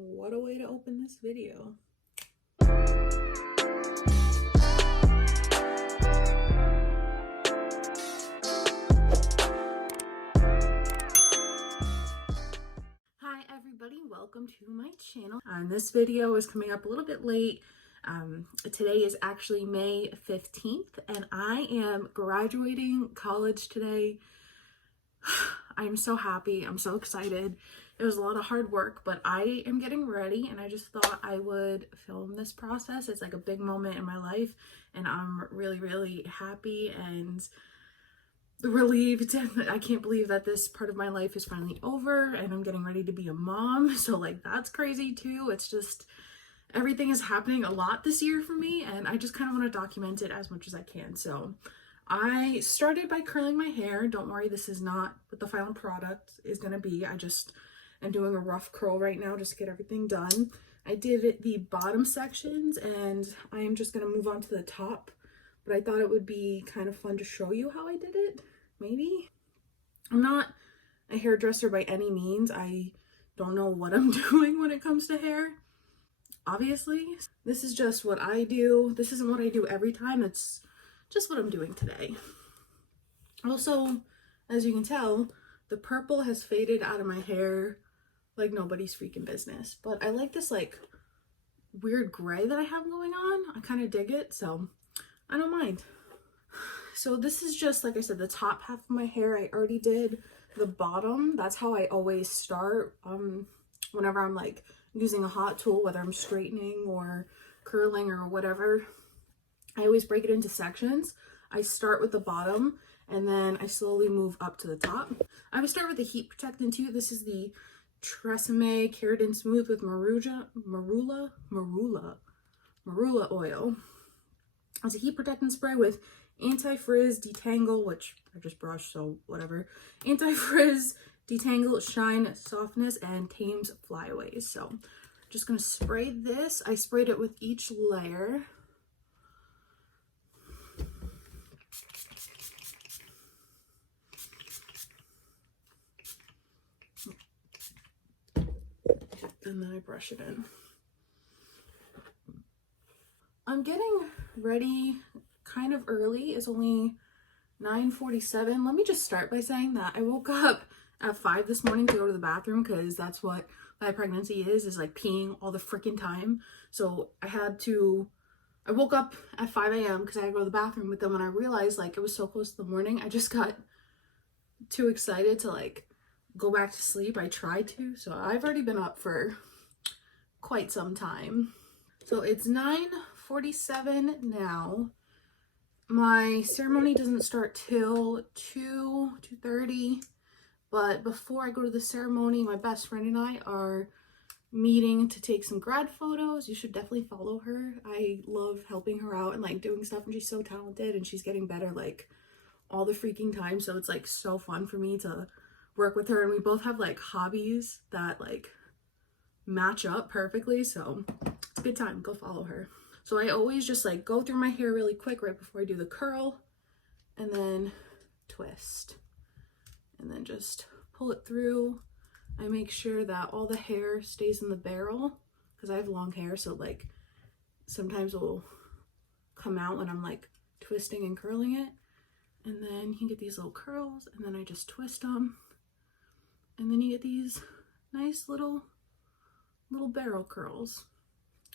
What a way to open this video. Hi everybody, welcome to my channel. This video is coming up a little bit late. Today is actually May 15th and I am graduating college today. I'm so happy. I'm so excited. It was a lot of hard work, but I am getting ready and I just thought I would film this process. It's like a big moment in my life and I'm really happy and relieved. I can't believe that this part of my life is finally over and I'm getting ready to be a mom. So like that's crazy too. It's just everything is happening a lot this year for me and I just kind of want to document it as much as I can. So I started by curling my hair. Don't worry, this is not what the final product is going to be. I just am doing a rough curl right now just to get everything done. I did the bottom sections and I am just going to move on to the top. But I thought it would be kind of fun to show you how I did it, maybe. I'm not a hairdresser by any means. I don't know what I'm doing when it comes to hair. Obviously, this is just what I do. This isn't what I do every time. It's just what I'm doing today. Also, as you can tell, the purple has faded out of my hair like nobody's freaking business. But I like this like weird gray that I have going on. I kind of dig it, so I don't mind. So this is just, like I said, the top half of my hair. I already did the bottom. That's how I always start whenever I'm like using a hot tool, whether I'm straightening or curling or whatever. I always break it into sections. I start with the bottom and then I slowly move up to the top. I would start with the heat protectant too. This is the Tresemme Keratin Smooth with marula oil. It's a heat protectant spray with anti-frizz, detangle, which I just brushed, so whatever. Anti-frizz, detangle, shine, softness, and tames flyaways. So just gonna spray this. I sprayed it with each layer. And then I brush it in. I'm getting ready kind of early. It's only 9:47. Let me just start by saying that I woke up at 5 this morning to go to the bathroom because that's what my pregnancy is like peeing all the freaking time. So I woke up at 5 a.m. because I had to go to the bathroom, but then when I realized like it was so close to the morning, I just got too excited to like go back to sleep. I tried to, so I've already been up for quite some time. So it's 9:47 now. My ceremony doesn't start till 2:30, but before I go to the ceremony, my best friend and I are meeting to take some grad photos. You should definitely follow her. I love helping her out and like doing stuff, and she's so talented and she's getting better like all the freaking time. So it's like so fun for me to work with her, and we both have like hobbies that like match up perfectly, so it's a good time. Go follow her. So I always just like go through my hair really quick right before I do the curl and then twist and then just pull it through. I make sure that all the hair stays in the barrel because I have long hair, so like sometimes it will come out when I'm like twisting and curling it. And then you get these little curls and then I just twist them. And then you get these nice little barrel curls.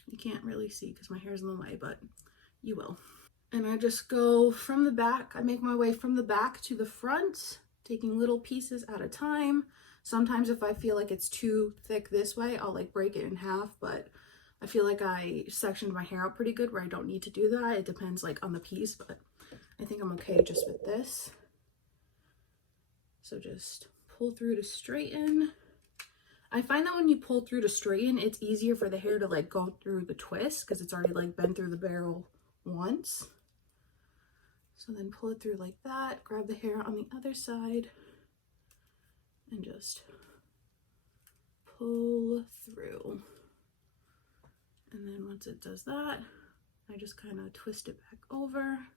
You can't really see because my hair's in the way, but you will. And I just go from the back. I make my way from the back to the front, taking little pieces at a time. Sometimes if I feel like it's too thick this way, I'll like break it in half, but I feel like I sectioned my hair out pretty good where I don't need to do that. It depends like on the piece, but I think I'm okay just with this. So just pull through to straighten. I find that when you pull through to straighten, it's easier for the hair to like go through the twist because it's already like been through the barrel once. So then pull it through like that, grab the hair on the other side and just pull through. And then once it does that, I just kind of twist it back over.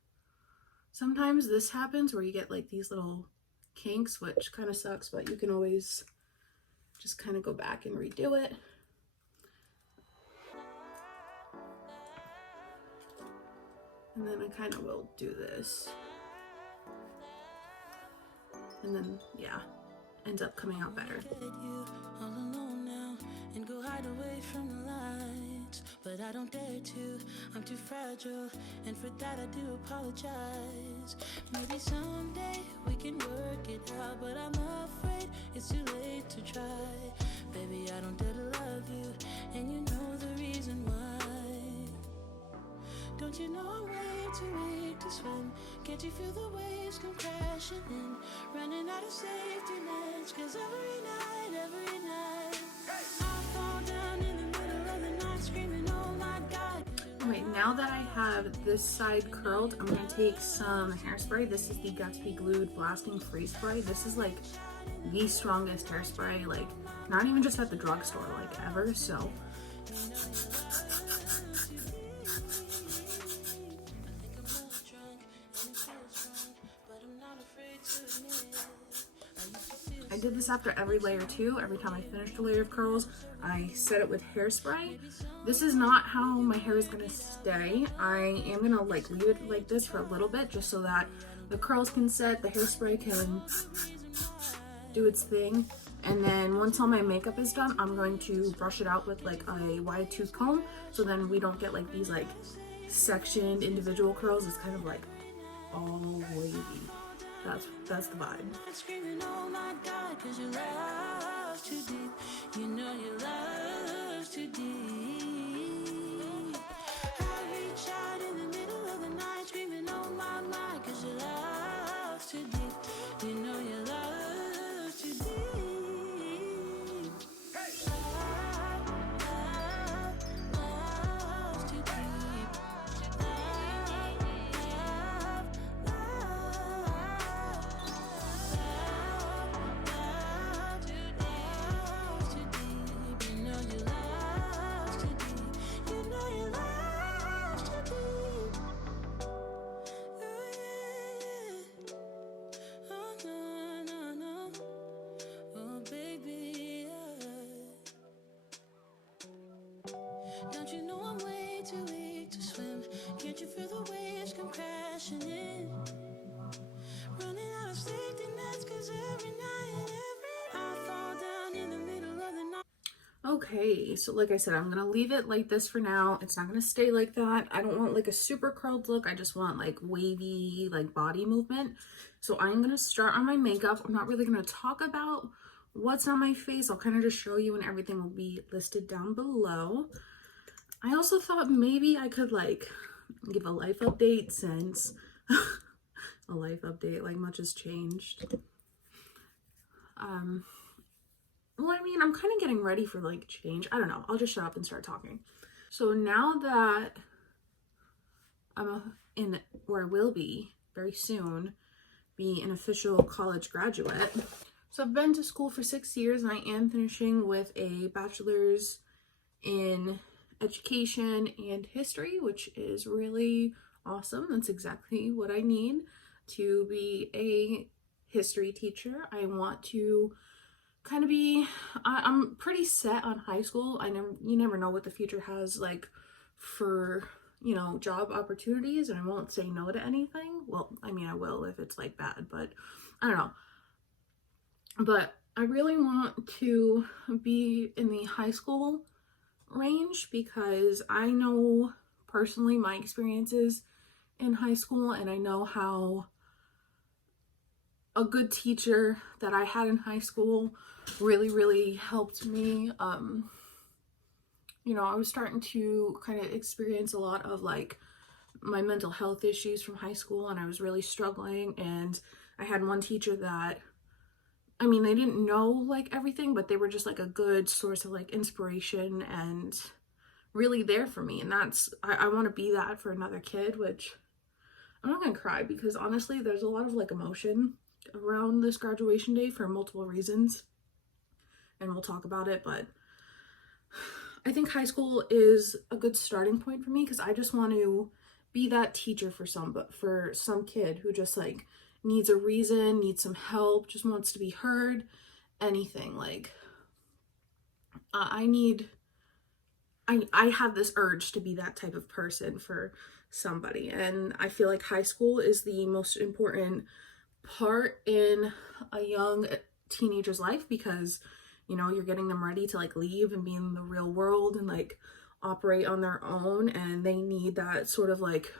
Sometimes this happens where you get like these little kinks, which kind of sucks, but you can always just kind of go back and redo it. And then I kind of will do this. And then, yeah, ends up coming out better. Go hide away from the lights, but I don't dare to. I'm too fragile, and for that I do apologize. Maybe someday we can work it out, but I'm afraid it's too late to try. Baby, I don't dare to love you, and you know the reason why. Don't you know I'm way too weak to swim? Can't you feel the waves come crashing in? Running out of safety nets, 'cause every night I fall down in the middle of the night screaming, oh my God. Alright, now that I have this side curled, I'm going to take some hairspray. This is the Gatsby Glued Blasting Free Spray. This is like the strongest hairspray, like not even just at the drugstore, like ever, so. I did this after every layer too. Every time I finished a layer of curls, I set it with hairspray. This is not how my hair is gonna stay. I am gonna like leave it like this for a little bit just so that the curls can set, the hairspray can do its thing. And then once all my makeup is done, I'm going to brush it out with like a wide tooth comb, so then we don't get like these like sectioned individual curls. It's kind of like all wavy. That's the vibe. Screaming, oh my God, 'cause your love's too deep. You know your love's too deep. I reach out in the middle of the night, screaming, oh my, 'cause your love's too deep. You know your love's too deep. Don't you know I'm way too weak to swim? Can't you feel the waves come crashing in? Running out of safety nets, 'cause every night I fall down in the middle of the night. Okay, so like I said, I'm gonna leave it like this for now. It's not gonna stay like that. I don't want like a super curled look. I just want like wavy, like body movement. So I'm gonna start on my makeup. I'm not really gonna talk about what's on my face. I'll kind of just show you, and everything will be listed down below. I also thought maybe I could like give a life update since a life update, like much has changed. Well, I mean, I'm kind of getting ready for like change. I don't know. I'll just shut up and start talking. So now that I'm in, or I will be very soon, be an official college graduate. So I've been to school for 6 years, and I am finishing with a bachelor's in education and history, which is really awesome. That's exactly what I need to be a history teacher. I want to kind of be, I'm pretty set on high school. You never know what the future has like for, you know, job opportunities, and I won't say no to anything. Well, I mean, I will if it's like bad, but I don't know. But I really want to be in the high school range because I know personally my experiences in high school, and I know how a good teacher that I had in high school really helped me. You know, I was starting to kind of experience a lot of like my mental health issues from high school, and I was really struggling. And I had one teacher that, I mean, they didn't know like everything, but they were just like a good source of like inspiration and really there for me. And that's, I want to be that for another kid, which I'm not gonna cry because honestly there's a lot of like emotion around this graduation day for multiple reasons, and we'll talk about it. But I think high school is a good starting point for me because I just want to be that teacher for some kid who just like needs a reason, needs some help, just wants to be heard, anything. Like I need I have this urge to be that type of person for somebody. And I feel like high school is the most important part in a young teenager's life, because, you know, you're getting them ready to like leave and be in the real world and like operate on their own, and they need that sort of like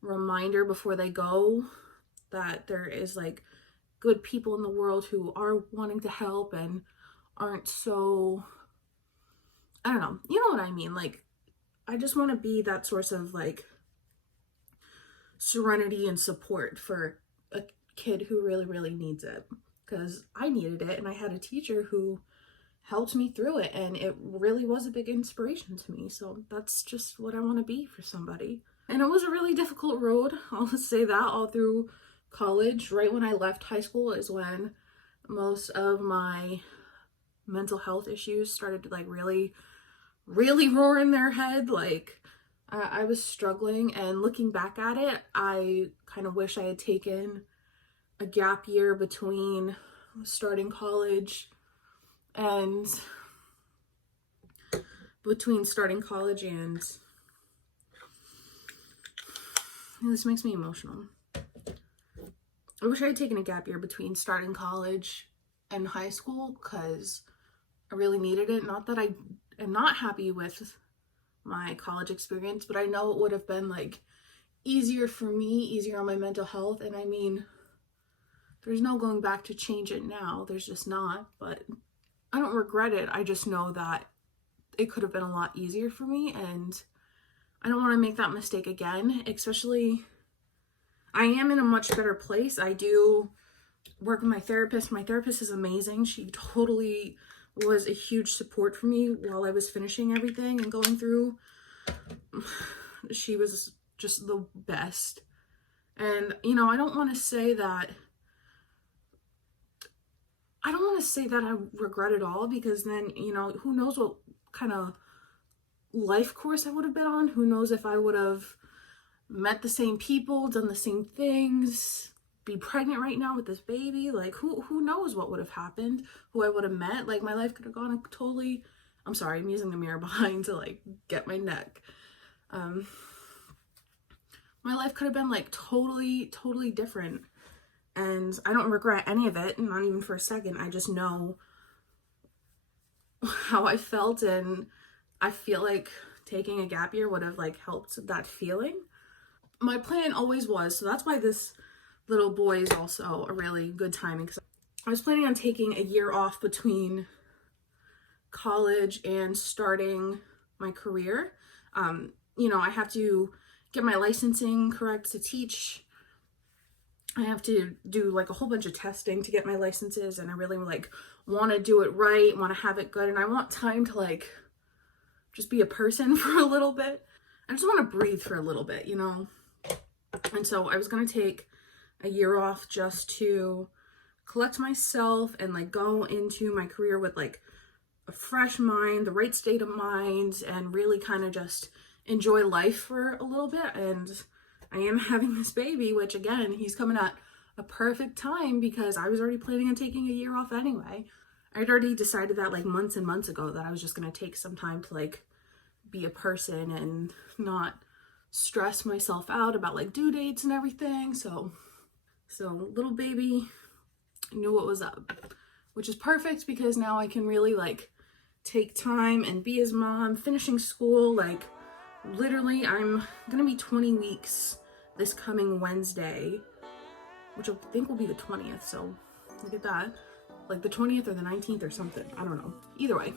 reminder before they go that there is like good people in the world who are wanting to help and aren't so, I don't know, you know what I mean? Like, I just want to be that source of like serenity and support for a kid who really, really needs it, because I needed it, and I had a teacher who helped me through it, and it really was a big inspiration to me. So that's just what I want to be for somebody. And it was a really difficult road, I'll just say that, all through college. Right when I left high school is when most of my mental health issues started to like really roar in their head. Like, I was struggling, and looking back at it, I kind of wish I had taken a gap year between starting college and this makes me emotional. I wish I had taken a gap year between starting college and high school, because I really needed it. Not that I am not happy with my college experience, but I know it would have been like easier for me, easier on my mental health. And I mean, there's no going back to change it now. There's just not. But I don't regret it. I just know that it could have been a lot easier for me, and I don't want to make that mistake again. Especially, I am in a much better place. I do work with my therapist. My therapist is amazing. She totally was a huge support for me while I was finishing everything and going through. She was just the best. And, you know, I don't want to say that I regret it all, because then, you know, who knows what kind of life course I would have been on. Who knows if I would have met the same people, done the same things, be pregnant right now with this baby. Like, who knows what would have happened, who I would have met. Like, my life could have gone totally, I'm sorry, I'm using the mirror behind to like get my neck. My life could have been like totally different, and I don't regret any of it, not even for a second. I just know how I felt, and I feel like taking a gap year would have like helped that feeling. My plan always was, so that's why this little boy is also a really good timing, because I was planning on taking a year off between college and starting my career. You know, I have to get my licensing correct to teach. I have to do like a whole bunch of testing to get my licenses, and I really like want to do it right, want to have it good, and I want time to like just be a person for a little bit. I just want to breathe for a little bit, you know? And so I was going to take a year off just to collect myself and like go into my career with like a fresh mind, the right state of mind, and really kind of just enjoy life for a little bit. And I am having this baby, which again, he's coming at a perfect time, because I was already planning on taking a year off anyway. I'd already decided that like months and months ago that I was just going to take some time to like be a person and not stress myself out about like due dates and everything. So little baby knew what was up, which is perfect, because now I can really like take time and be his mom, finishing school. Like, literally, I'm gonna be 20 weeks this coming Wednesday, which I think will be the 20th. So look at that, like the 20th or the 19th or something. I don't know. Either way.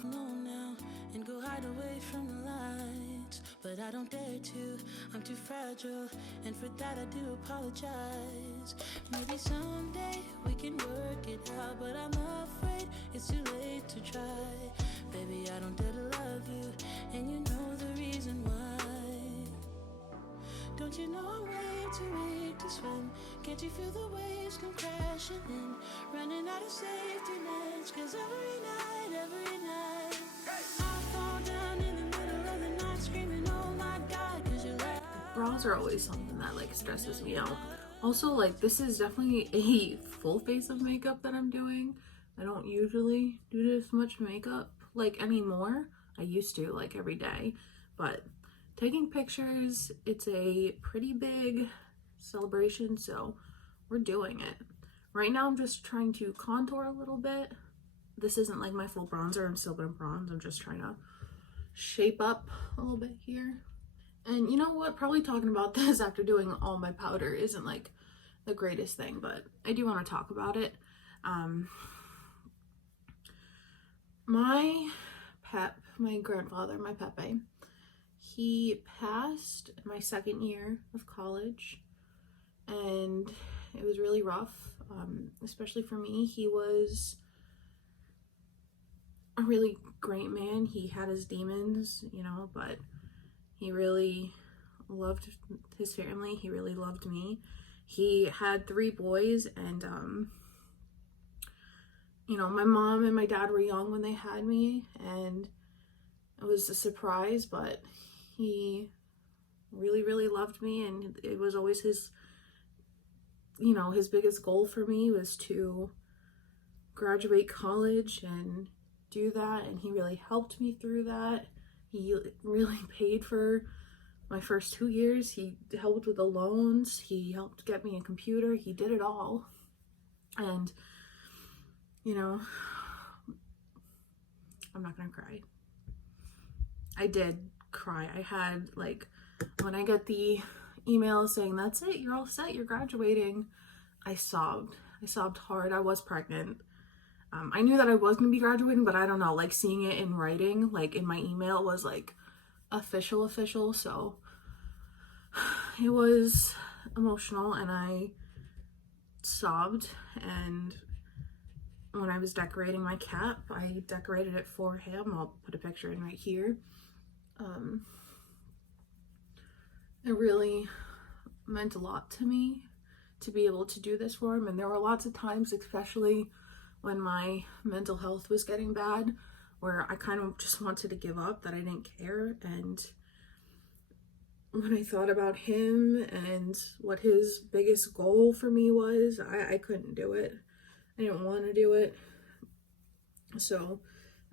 But I don't dare to, I'm too fragile, and for that I do apologize. Maybe someday we can work it out, but I'm afraid it's too late to try. Baby, I don't dare to love you, and you know the reason why. Don't you know I'm way too weak to swim? Can't you feel the waves come crashing in? Running out of safety nets, 'cause every night I fall down in the middle of the night screaming, oh my God, 'cause you left. Bras are always something that like stresses me out. Also, like, this is definitely a full face of makeup that I'm doing. I don't usually do this much makeup like anymore. I used to, like, every day. But taking pictures, it's a pretty big celebration, so we're doing it. Right now I'm just trying to contour a little bit. This isn't like my full bronzer, I'm still gonna bronze. I'm just trying to shape up a little bit here. And you know what, probably talking about this after doing all my powder isn't like the greatest thing, but I do want to talk about it. My grandfather, my Pepe, he passed my second year of college, and it was really rough, especially for me. He was a really great man. He had his demons, you know, but he really loved his family. He really loved me. He had 3 boys, and you know, my mom and my dad were young when they had me, and it was a surprise, but he really loved me, and it was always his, you know, his biggest goal for me was to graduate college and do that, and he really helped me through that. He really paid for my first 2 years. He helped with the loans. He helped get me a computer. He did it all. And, you know, I'm not gonna cry. I did cry. I had, like, when I got the email saying, that's it, you're all set, you're graduating, I sobbed. I sobbed hard. I was pregnant. I knew that I was gonna be graduating, but I don't know, like, seeing it in writing, like, in my email was, like, official, so it was emotional, and I sobbed. And when I was decorating my cap, I decorated it for him. I'll put a picture in right here. It really meant a lot to me to be able to do this for him, and there were lots of times, especially when my mental health was getting bad, where I kind of just wanted to give up, that I didn't care. And when I thought about him and what his biggest goal for me was, I couldn't do it. I didn't want to do it. So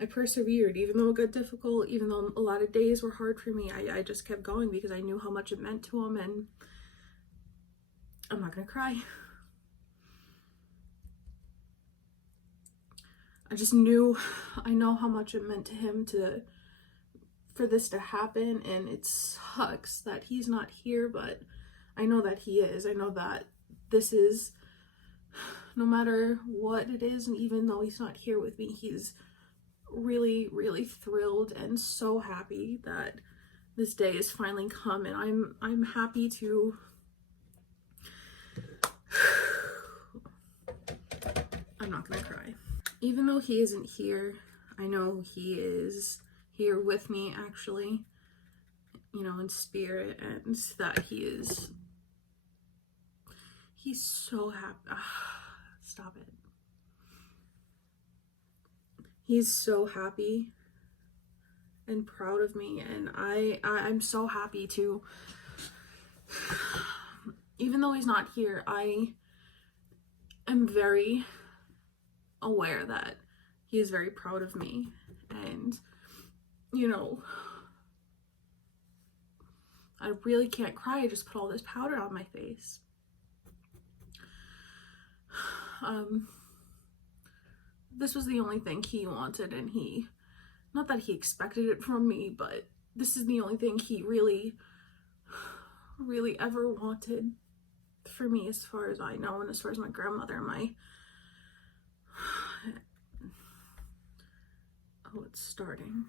I persevered, even though it got difficult, even though a lot of days were hard for me. I just kept going because I knew how much it meant to him, and I'm not gonna cry. I just knew, I know how much it meant to him for this to happen, and it sucks that he's not here, but I know that he is. I know that this is, no matter what it is, and even though he's not here with me, he's really thrilled and so happy that this day has finally come, and I'm happy to I'm not gonna cry. Even though he isn't here, I know he is here with me, actually, you know, in spirit, and that he's so happy. Stop it. He's so happy and proud of me, and I'm so happy to, even though he's not here, I am very aware that he is very proud of me. And, you know, I really can't cry. I just put all this powder on my face. This was the only thing he wanted, and not that he expected it from me, but this is the only thing he really ever wanted for me, as far as I know, and as far as my grandmother, oh, it's starting.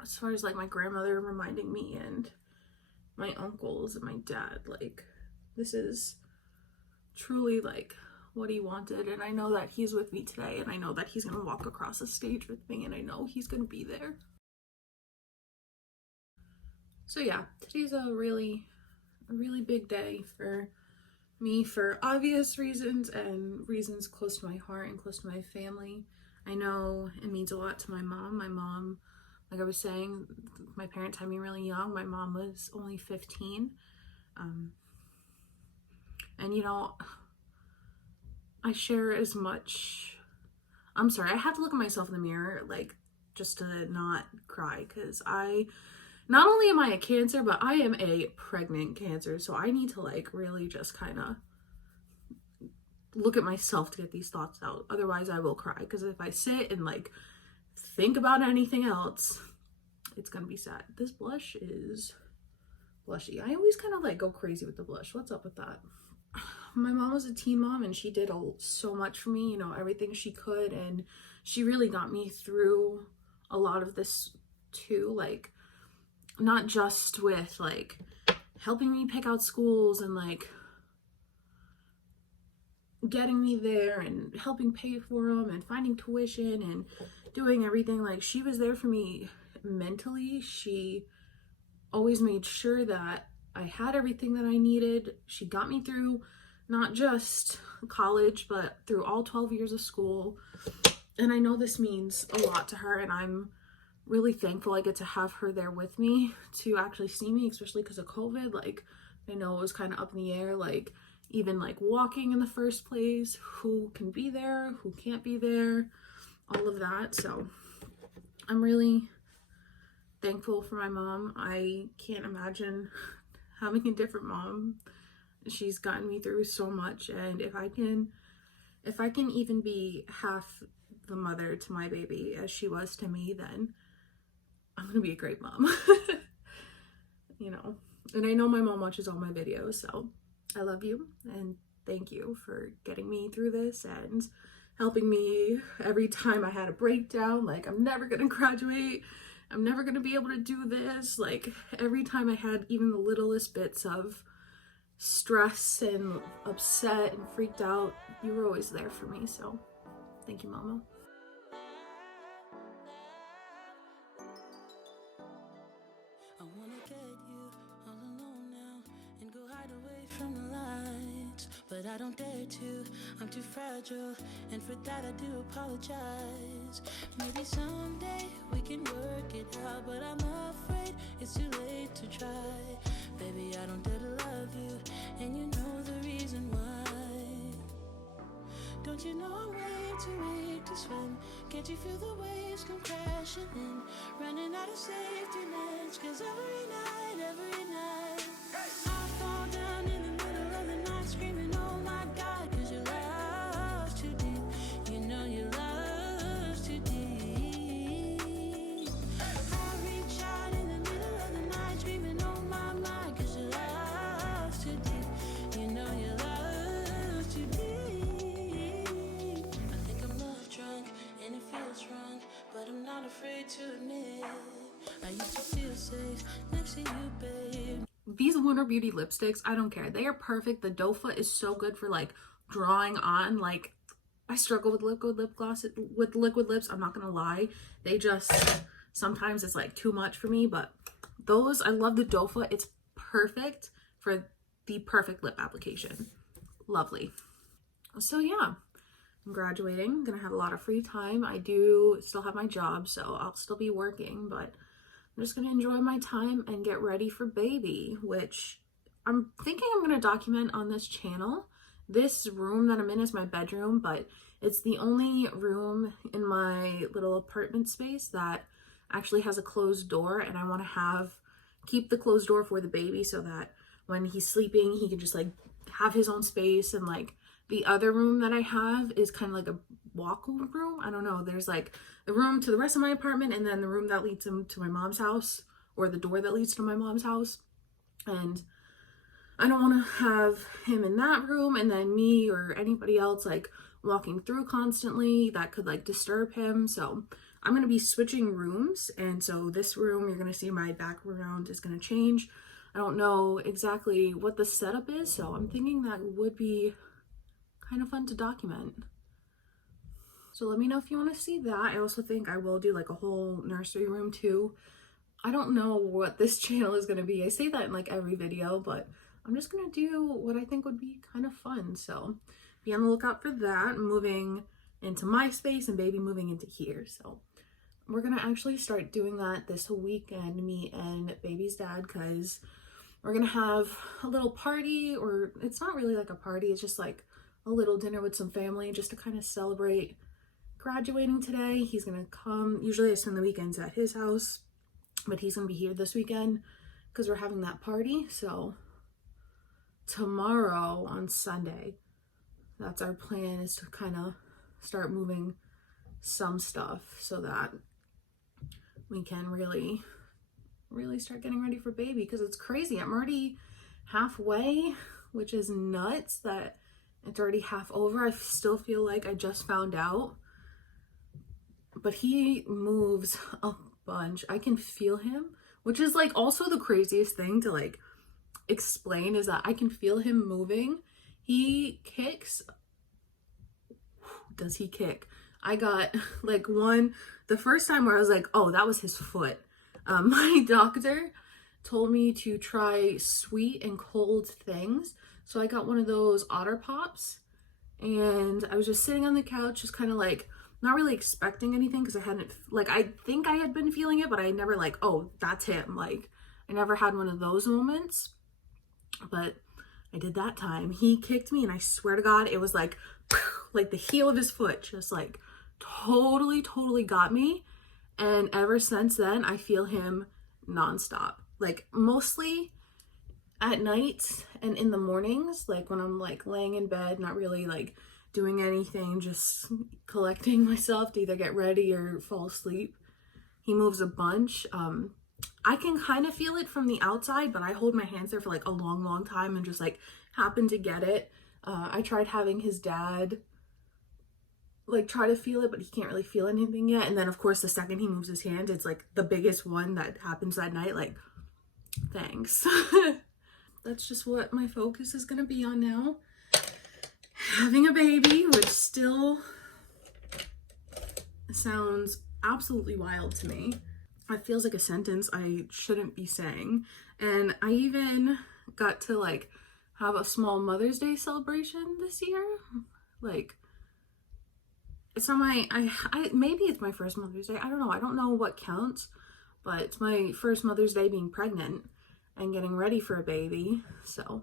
As far as, like, my grandmother reminding me, and my uncles and my dad, like, this is truly, like, what he wanted. And I know that he's with me today, and I know that he's gonna walk across the stage with me, and I know he's gonna be there. So yeah, today's a really big day for me, for obvious reasons and reasons close to my heart and close to my family. I know it means a lot to my mom. My mom, like I was saying, my parents had me really young. My mom was only 15. And, you know, I share as much, I'm sorry, I have to look at myself in the mirror, like, just to not cry, because not only am I a Cancer, but I am a pregnant Cancer, so I need to like really just kind of look at myself to get these thoughts out. Otherwise I will cry, because if I sit and like think about anything else, it's gonna be sad. This blush is blushy. I always kind of like go crazy with the blush. What's up with that? My mom was a teen mom, and she did so much for me, you know, everything she could, and she really got me through a lot of this too, like not just with like helping me pick out schools and like getting me there and helping pay for them and finding tuition and doing everything. Like, she was there for me mentally. She always made sure that I had everything that I needed. She got me through not just college, but through all 12 years of school. And I know this means a lot to her, and I'm really thankful I get to have her there with me to actually see me, especially because of COVID. Like, I know it was kind of up in the air, like even like walking in the first place, who can be there, who can't be there, all of that. So I'm really thankful for my mom. I can't imagine having a different mom. She's gotten me through so much, and if I can even be half the mother to my baby as she was to me, then I'm gonna be a great mom. You know, and I know my mom watches all my videos, so I love you and thank you for getting me through this and helping me every time I had a breakdown. Like, I'm never gonna graduate, I'm never gonna be able to do this. Like, every time I had even the littlest bits of stress and upset and freaked out, you were always there for me. So thank you, Mama. I wanna get you all alone now and go hide away from the lights, but I don't dare to. I'm too fragile, and for that I do apologize. Maybe someday we can work it out, but I'm afraid it's too late to try. Baby, I don't dare to love you, and you know the reason why. Don't you know I'm way too weak to swim? Can't you feel the waves come crashing in? Running out of safety nets, 'cause every night I fall down in the middle of the night screaming, oh my God, 'cause your love's too deep. You know your love's too deep. I reach out in the middle of the night screaming, oh my, 'cause your love's too deep. You know your love's too deep. And it feels wrong, but I'm not afraid to admit I used to feel safe next to you, babe. These Lunar Beauty lipsticks, I don't care. They are perfect. The doe foot is so good for like drawing on. Like, I struggle with liquid lip gloss with liquid lips. I'm not gonna lie. They just, sometimes it's like too much for me, but those, I love the doe foot. It's perfect for the perfect lip application. Lovely. So yeah, I'm graduating. I'm gonna have a lot of free time. I do still have my job, so I'll still be working, but I'm just gonna enjoy my time and get ready for baby, which I'm thinking I'm gonna document on this channel. This room that I'm in is my bedroom, but it's the only room in my little apartment space that actually has a closed door, and I want to keep the closed door for the baby so that when he's sleeping, he can just like have his own space. And like, the other room that I have is kind of like a walk room. I don't know. There's like the room to the rest of my apartment, and then the room that leads him to my mom's house, or the door that leads to my mom's house. And I don't want to have him in that room and then me or anybody else like walking through constantly. That could like disturb him. So I'm going to be switching rooms. And so this room, you're going to see my background is going to change. I don't know exactly what the setup is, so I'm thinking that would be kind of fun to document. So let me know if you want to see that. I also think I will do like a whole nursery room too. I don't know what this channel is going to be. I say that in like every video, but I'm just going to do what I think would be kind of fun. So be on the lookout for that. Moving into my space and baby moving into here. So we're going to actually start doing that this weekend, me and baby's dad, because we're going to have a little party, or it's not really like a party. It's just like a little dinner with some family just to kind of celebrate graduating today. He's gonna come. Usually I spend the weekends at his house, but he's gonna be here this weekend because we're having that party. So tomorrow on Sunday, that's our plan, is to kind of start moving some stuff so that we can really start getting ready for baby, because it's crazy. I'm already halfway, which is nuts that it's already half over. I still feel like I just found out, but he moves a bunch. I can feel him, which is like also the craziest thing to like explain, is that I can feel him moving. He kicks. Does he kick? I got like the first time where I was like, oh, that was his foot. My doctor told me to try sweet and cold things. So I got one of those Otter Pops, and I was just sitting on the couch, just kind of like not really expecting anything, because I think I had been feeling it, but I never like, oh, that's him. Like, I never had one of those moments, but I did that time. He kicked me, and I swear to God, it was like the heel of his foot just like totally got me. And ever since then, I feel him nonstop. Like, mostly at night and in the mornings, like when I'm like laying in bed, not really like doing anything, just collecting myself to either get ready or fall asleep. He moves a bunch. I can kind of feel it from the outside, but I hold my hands there for like a long time and just like happen to get it. I tried having his dad like try to feel it, but he can't really feel anything yet. And then of course the second he moves his hand, it's like the biggest one that happens that night. Like, thanks. That's just what my focus is gonna be on now. Having a baby, which still sounds absolutely wild to me. It feels like a sentence I shouldn't be saying. And I even got to like have a small Mother's Day celebration this year. Like, it's not maybe it's my first Mother's Day. I don't know. I don't know what counts, but it's my first Mother's Day being pregnant and getting ready for a baby. So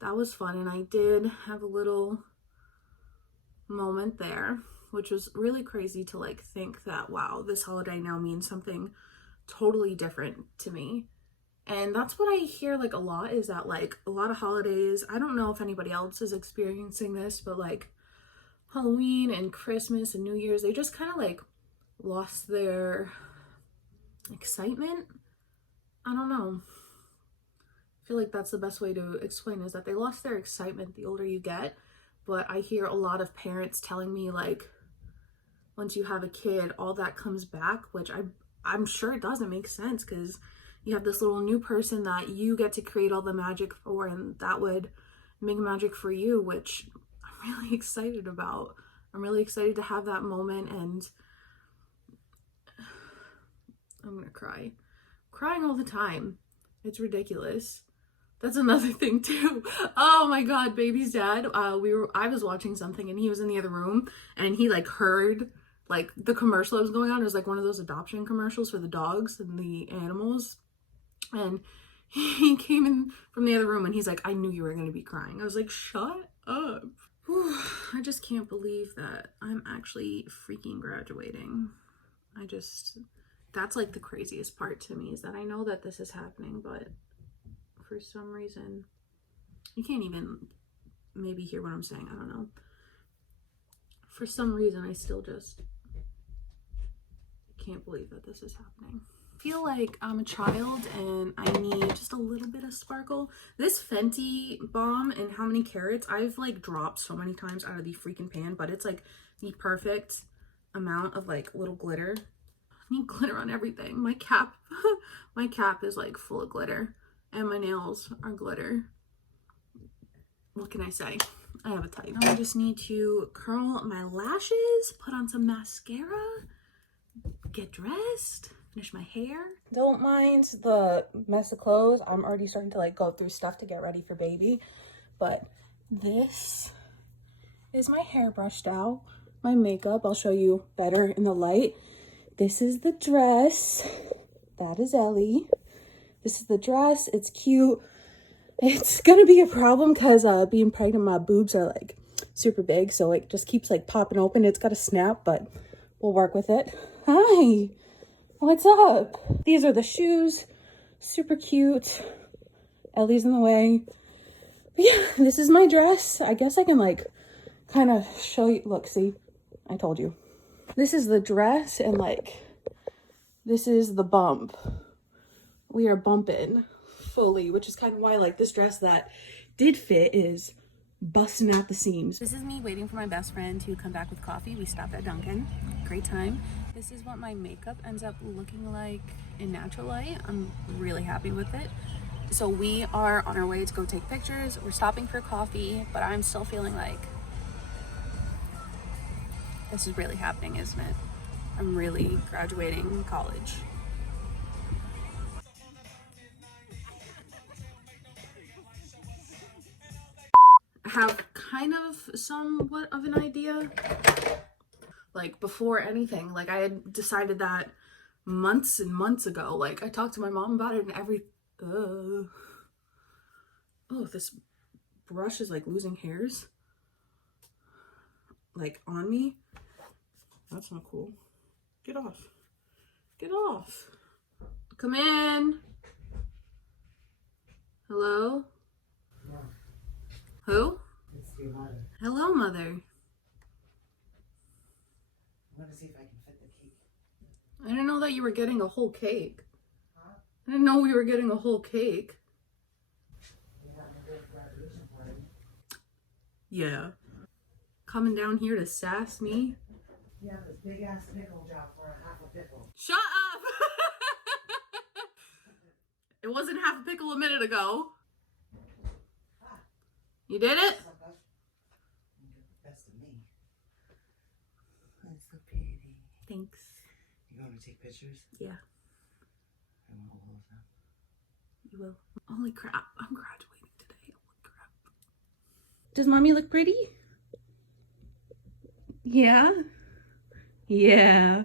that was fun. And I did have a little moment there, which was really crazy to like think that, wow, this holiday now means something totally different to me. And that's what I hear like a lot, is that like a lot of holidays, I don't know if anybody else is experiencing this, but like Halloween and Christmas and New Year's, they just kind of like lost their excitement. I don't know. I feel like that's the best way to explain, is that they lost their excitement the older you get. But I hear a lot of parents telling me like once you have a kid, all that comes back, which I'm sure it doesn't make sense, because you have this little new person that you get to create all the magic for, and that would make magic for you, which I'm really excited about. I'm really excited to have that moment, and I'm gonna cry. Crying all the time. It's ridiculous. That's another thing too. Oh my God, baby's dad. I was watching something and he was in the other room, and he like heard like the commercial that was going on. It was like one of those adoption commercials for the dogs and the animals. And he came in from the other room and he's like, I knew you were going to be crying. I was like, shut up. Whew, I just can't believe that I'm actually freaking graduating. That's like the craziest part to me, is that I know that this is happening, but for some reason, you can't even maybe hear what I'm saying. I don't know. For some reason, I still just can't believe that this is happening. I feel like I'm a child and I need just a little bit of sparkle. This Fenty bomb and How Many Carats, I've like dropped so many times out of the freaking pan, but it's like the perfect amount of like little glitter. I need glitter on everything. My cap, my cap is like full of glitter, and my nails are glitter. What can I say? I have a type. Now I just need to curl my lashes, put on some mascara, get dressed, finish my hair. Don't mind the mess of clothes. I'm already starting to like go through stuff to get ready for baby. But this is my hair brushed out. My makeup, I'll show you better in the light. This is the dress. That is Ellie. This is the dress. It's cute. It's gonna be a problem because being pregnant, my boobs are like super big, so it just keeps like popping open. It's got a snap, but we'll work with it. Hi, what's up? These are the shoes, super cute. Ellie's in the way. But yeah, this is my dress. I guess I can like kind of show you. Look, see, I told you. This is the dress, and like this is the bump. We are bumping fully, which is kind of why like this dress that did fit is busting at the seams. This is me waiting for my best friend to come back with coffee. We stopped at Dunkin'. Great time. This is what my makeup ends up looking like in natural light. I'm really happy with it. So we are on our way to go take pictures. We're stopping for coffee, but I'm still feeling like this is really happening, isn't it? I'm really graduating college. Have kind of somewhat of an idea. Like before anything, like I had decided that months and months ago. Like I talked to my mom about it and oh, this brush is like losing hairs like on me. That's not cool. Get off. Get off. Come in. Hello? Yeah, Who? it's your mother. Hello, mother. I'm gonna see if I can fit the cake. I didn't know that you were getting a whole cake. Huh? I didn't know we were getting a whole cake. We're having a big graduation party. Yeah. Coming down here to sass me. You have this big ass pickle job for a half a pickle. Shut up! It wasn't half a pickle a minute ago. Ah, You did it? so much. You get the best of me. That's so pretty. Thanks. You want to take pictures? Yeah, I want all of them. you will. Holy crap, I'm graduating today. Holy crap. Does mommy look pretty? Yeah? Yeah.